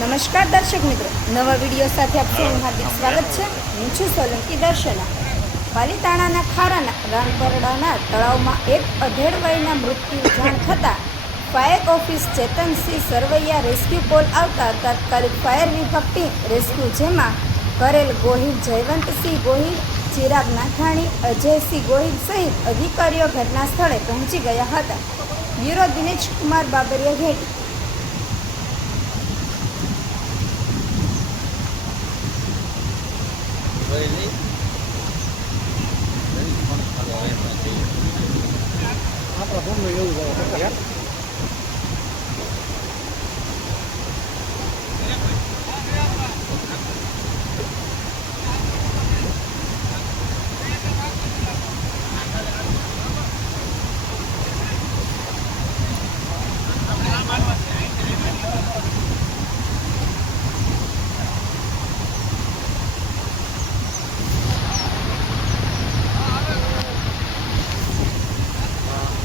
નમસ્કાર દર્શક મિત્રો, નવા વિડીયો સાથે આપ સૌનું હાર્દિક સ્વાગત છે. હું છું સોલંકી દર્શના. પાલીતાણાના ખારાના રામપરડાના તળાવમાં એક અધેડ વયના મૃત્યુ જાણ થતાં fire office Chetansinh Sarvaiya rescue call આવતા તાત્કાલિક ફાયર વિભાગ ટીમ રેસ્ક્યુ, જેમાં કરેલ ગોહિલ, જયવંતસિંહ ગોહિલ, ચિરાગ નાથાણી, અજયસિંહ ગોહિલ સહિત અધિકારીઓ ઘટના સ્થળે પહોંચી ગયા હતા. બ્યુરો દિનેશ કુમાર બાબરિયા ઘેટી. આપણા ફોનમાં એવું યાર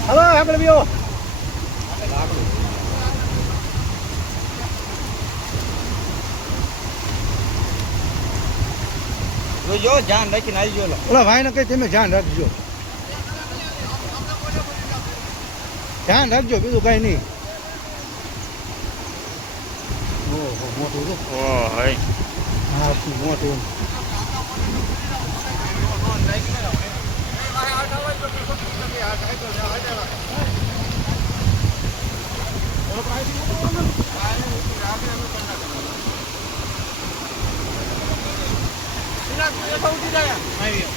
હલો આપણે બીઓ જોજો, ધ્યાન રાખીને આવી ગયો. ઓલા ભાઈને કઈ તમે ધ્યાન રાખજો, ધ્યાન રાખજો, બીજું કઈ નહીં. ઓહો, મોટું છે. હા, મોટું.